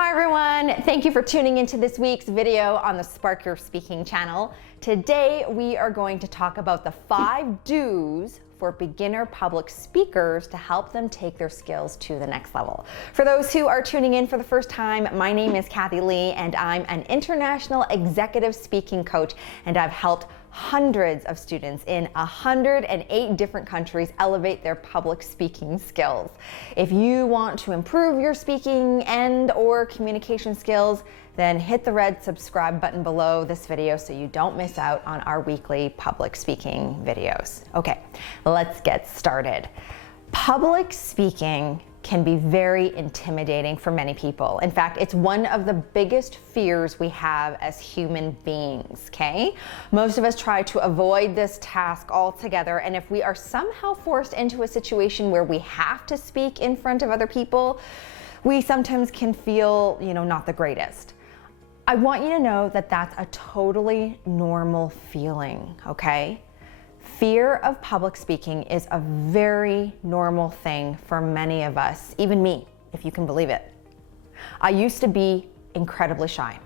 Hi everyone, thank you for tuning into this week's video on the Spark Your Speaking channel. Today we are going to talk about the 5 do's for beginner public speakers to help them take their skills to the next level. For those who are tuning in for the first time, my name is Kathy Lee and I'm an international executive speaking coach, and I've helped hundreds of students in 108 different countries elevate their public speaking skills. If you want to improve your speaking and/or communication skills, then hit the red subscribe button below this video so you don't miss out on our weekly public speaking videos. Okay, let's get started. Public speaking can be very intimidating for many people. In fact, it's one of the biggest fears we have as human beings, okay? Most of us try to avoid this task altogether, and if we are somehow forced into a situation where we have to speak in front of other people, we sometimes can feel, not the greatest. I want you to know that that's a totally normal feeling, okay? Fear of public speaking is a very normal thing for many of us, even me, if you can believe it. I used to be incredibly shy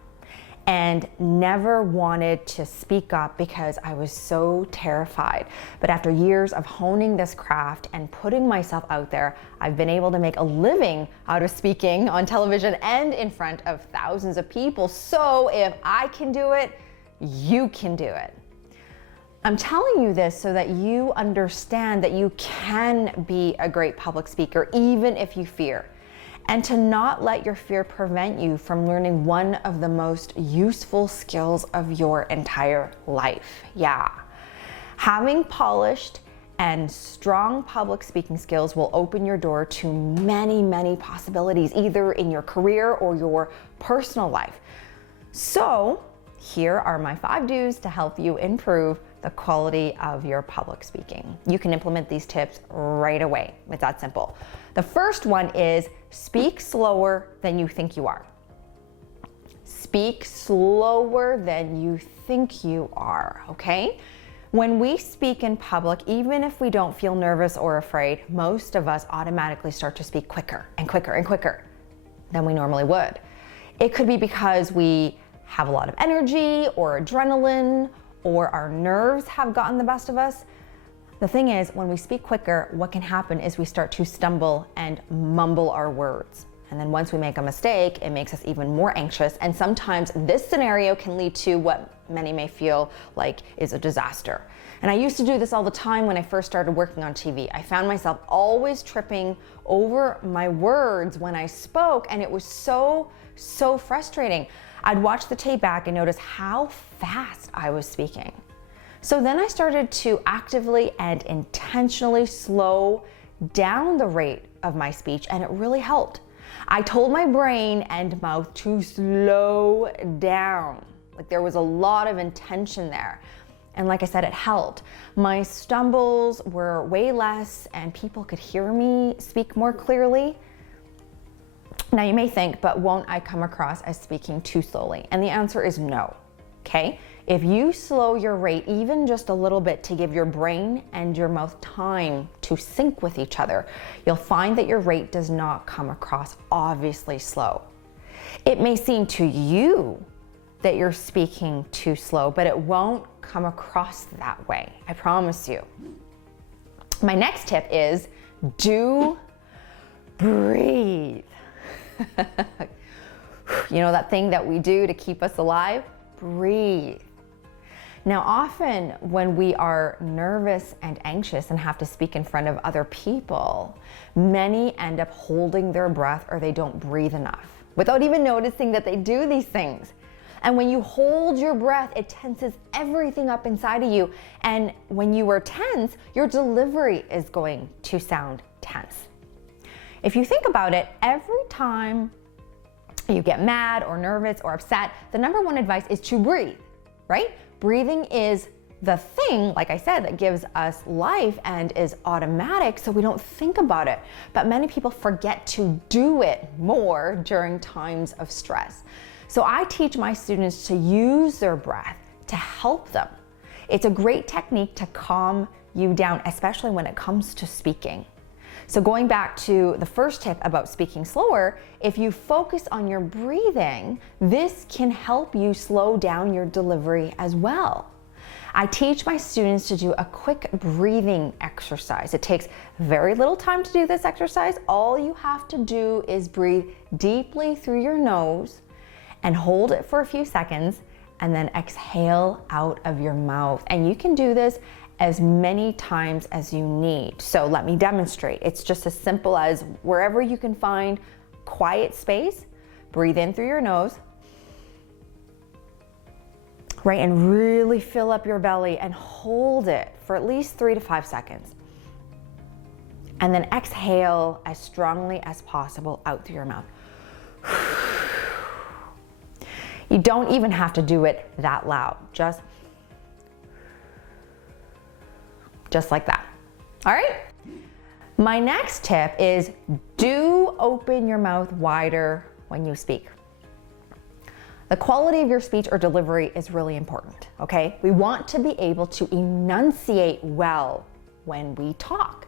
and never wanted to speak up because I was so terrified. But after years of honing this craft and putting myself out there, I've been able to make a living out of speaking on television and in front of thousands of people. So if I can do it, you can do it. I'm telling you this so that you understand that you can be a great public speaker even if you fear, and to not let your fear prevent you from learning one of the most useful skills of your entire life. Yeah. Having polished and strong public speaking skills will open your door to many, many possibilities, either in your career or your personal life. So here are my 5 do's to help you improve the quality of your public speaking. You can implement these tips right away. It's that simple. The first one is speak slower than you think you are. Speak slower than you think you are, okay? When we speak in public, even if we don't feel nervous or afraid, most of us automatically start to speak quicker and quicker and quicker than we normally would. It could be because we have a lot of energy or adrenaline, or our nerves have gotten the best of us. The thing is, when we speak quicker, what can happen is we start to stumble and mumble our words. And then once we make a mistake, it makes us even more anxious. And sometimes this scenario can lead to what many may feel like is a disaster. And I used to do this all the time when I first started working on TV. I found myself always tripping over my words when I spoke, and it was so frustrating. I'd watch the tape back and notice how fast I was speaking. So then I started to actively and intentionally slow down the rate of my speech, and it really helped. I told my brain and mouth to slow down. Like there was a lot of intention there. And like I said, it helped. My stumbles were way less and people could hear me speak more clearly. Now you may think, but won't I come across as speaking too slowly? And the answer is no, okay? If you slow your rate even just a little bit to give your brain and your mouth time to sync with each other, you'll find that your rate does not come across obviously slow. It may seem to you that you're speaking too slow, but it won't come across that way, I promise you. My next tip is do breathe. You know that thing that we do to keep us alive? Breathe. Now, often when we are nervous and anxious and have to speak in front of other people, many end up holding their breath or they don't breathe enough without even noticing that they do these things. And when you hold your breath, it tenses everything up inside of you. And when you are tense, your delivery is going to sound tense. If you think about it, every time you get mad or nervous or upset, the number one advice is to breathe, right? Breathing is the thing, like I said, that gives us life and is automatic, so we don't think about it. But many people forget to do it more during times of stress. So I teach my students to use their breath to help them. It's a great technique to calm you down, especially when it comes to speaking. So going back to the first tip about speaking slower, if you focus on your breathing, this can help you slow down your delivery as well. I teach my students to do a quick breathing exercise. It takes very little time to do this exercise. All you have to do is breathe deeply through your nose and hold it for a few seconds, and then exhale out of your mouth. And you can do this as many times as you need. So let me demonstrate. It's just as simple as wherever you can find quiet space, breathe in through your nose, right? And really fill up your belly and hold it for at least 3 to 5 seconds. And then exhale as strongly as possible out through your mouth. You don't even have to do it that loud, just like that. All right? My next tip is do open your mouth wider when you speak. The quality of your speech or delivery is really important, okay? We want to be able to enunciate well when we talk.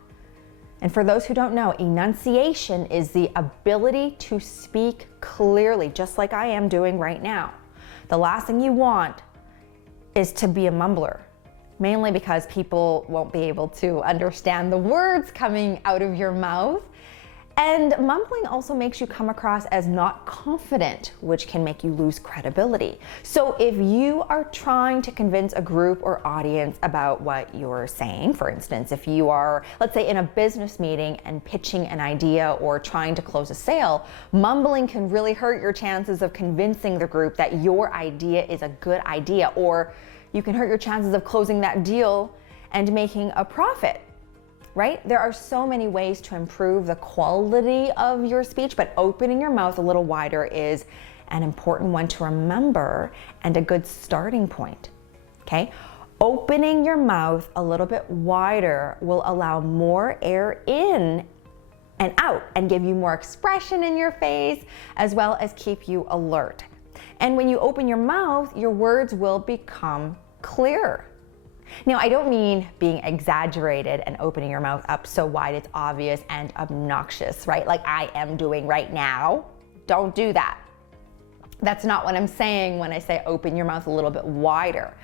And for those who don't know, enunciation is the ability to speak clearly, just like I am doing right now. The last thing you want is to be a mumbler, mainly because people won't be able to understand the words coming out of your mouth. And mumbling also makes you come across as not confident, which can make you lose credibility. So if you are trying to convince a group or audience about what you're saying, for instance, if you are, let's say, in a business meeting and pitching an idea or trying to close a sale, mumbling can really hurt your chances of convincing the group that your idea is a good idea, or you can hurt your chances of closing that deal and making a profit. Right? There are so many ways to improve the quality of your speech, but opening your mouth a little wider is an important one to remember and a good starting point. Okay? Opening your mouth a little bit wider will allow more air in and out and give you more expression in your face, as well as keep you alert. And when you open your mouth, your words will become clearer. Now, I don't mean being exaggerated and opening your mouth up so wide it's obvious and obnoxious, right? Like I am doing right now. Don't do that. That's not what I'm saying when I say open your mouth a little bit wider.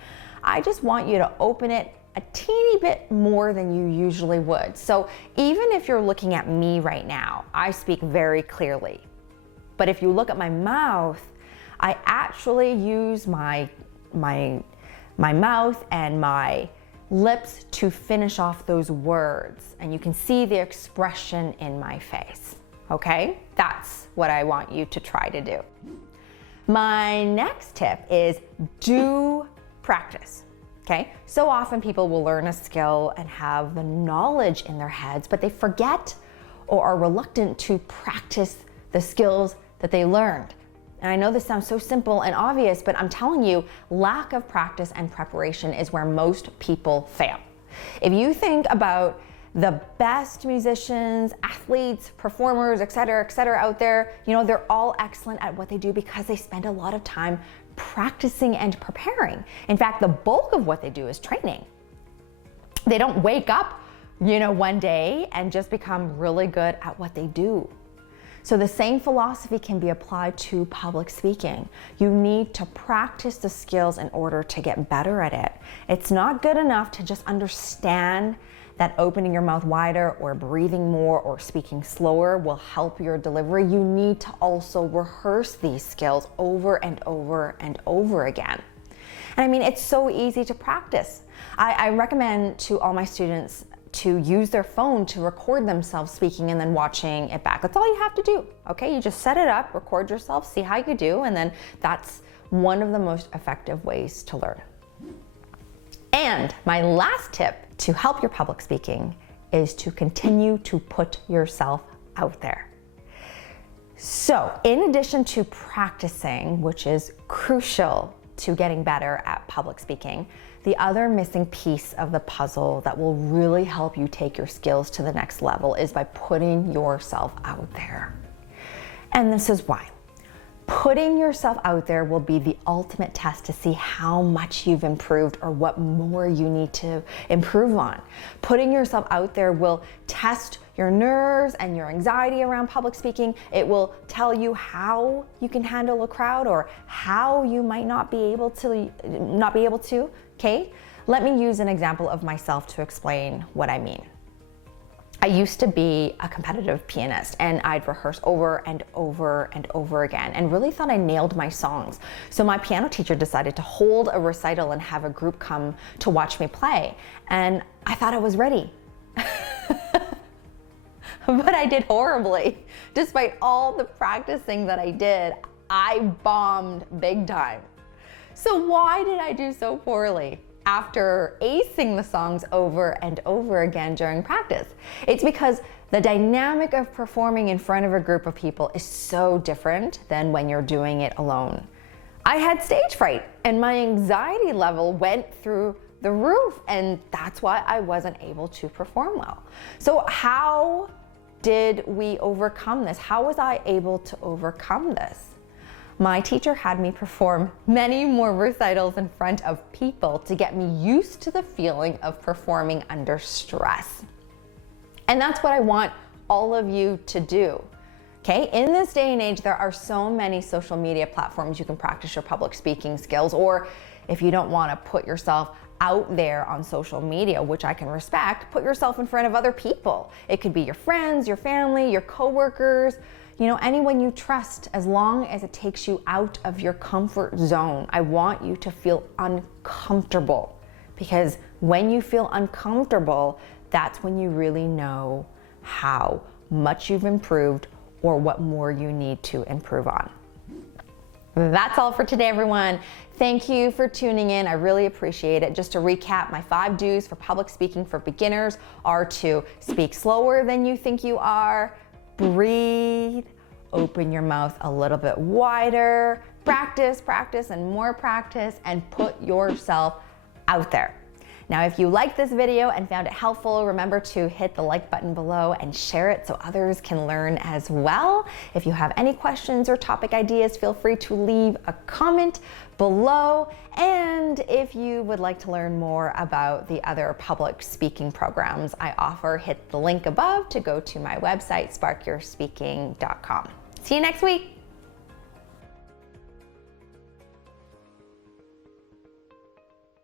I just want you to open it a teeny bit more than you usually would. So even if you're looking at me right now, I speak very clearly. But if you look at my mouth, I actually use my mouth and my lips to finish off those words. And you can see the expression in my face, okay? That's what I want you to try to do. My next tip is do practice, okay? So often people will learn a skill and have the knowledge in their heads, but they forget or are reluctant to practice the skills that they learned. And I know this sounds so simple and obvious, but I'm telling you, lack of practice and preparation is where most people fail. If you think about the best musicians, athletes, performers, et cetera, out there, you know, they're all excellent at what they do because they spend a lot of time practicing and preparing. In fact, the bulk of what they do is training. They don't wake up, you know, one day and just become really good at what they do. So the same philosophy can be applied to public speaking. You need to practice the skills in order to get better at it. It's not good enough to just understand that opening your mouth wider or breathing more or speaking slower will help your delivery. You need to also rehearse these skills over and over and over again. And I mean, it's so easy to practice. I recommend to all my students to use their phone to record themselves speaking and then watching it back. That's all you have to do, okay? You just set it up, record yourself, see how you do, and then that's one of the most effective ways to learn. And my last tip to help your public speaking is to continue to put yourself out there. So in addition to practicing, which is crucial to getting better at public speaking, the other missing piece of the puzzle that will really help you take your skills to the next level is by putting yourself out there. And this is why. Putting yourself out there will be the ultimate test to see how much you've improved or what more you need to improve on. Putting yourself out there will test your nerves and your anxiety around public speaking. It will tell you how you can handle a crowd or how you might not be able to, okay? Let me use an example of myself to explain what I mean. I used to be a competitive pianist, and I'd rehearse over and over and over again and really thought I nailed my songs. So my piano teacher decided to hold a recital and have a group come to watch me play. And I thought I was ready. But I did horribly. Despite all the practicing that I did, I bombed big time. So why did I do so poorly after acing the songs over and over again during practice? It's because the dynamic of performing in front of a group of people is so different than when you're doing it alone. I had stage fright and my anxiety level went through the roof, and that's why I wasn't able to perform well. So how did we overcome this? How was I able to overcome this? My teacher had me perform many more recitals in front of people to get me used to the feeling of performing under stress. And that's what I want all of you to do. Okay, in this day and age, there are so many social media platforms you can practice your public speaking skills, or if you don't want to put yourself out there on social media, which I can respect, put yourself in front of other people. It could be your friends, your family, your coworkers, anyone you trust, as long as it takes you out of your comfort zone. I want you to feel uncomfortable, because when you feel uncomfortable, that's when you really know how much you've improved or what more you need to improve on. That's all for today, everyone. Thank you for tuning in. I really appreciate it. Just to recap, my 5 do's for public speaking for beginners are to speak slower than you think you are, breathe, open your mouth a little bit wider, practice, and more practice, and put yourself out there. Now, if you liked this video and found it helpful, remember to hit the like button below and share it so others can learn as well. If you have any questions or topic ideas, feel free to leave a comment below. And if you would like to learn more about the other public speaking programs I offer, hit the link above to go to my website, sparkyourspeaking.com. See you next week.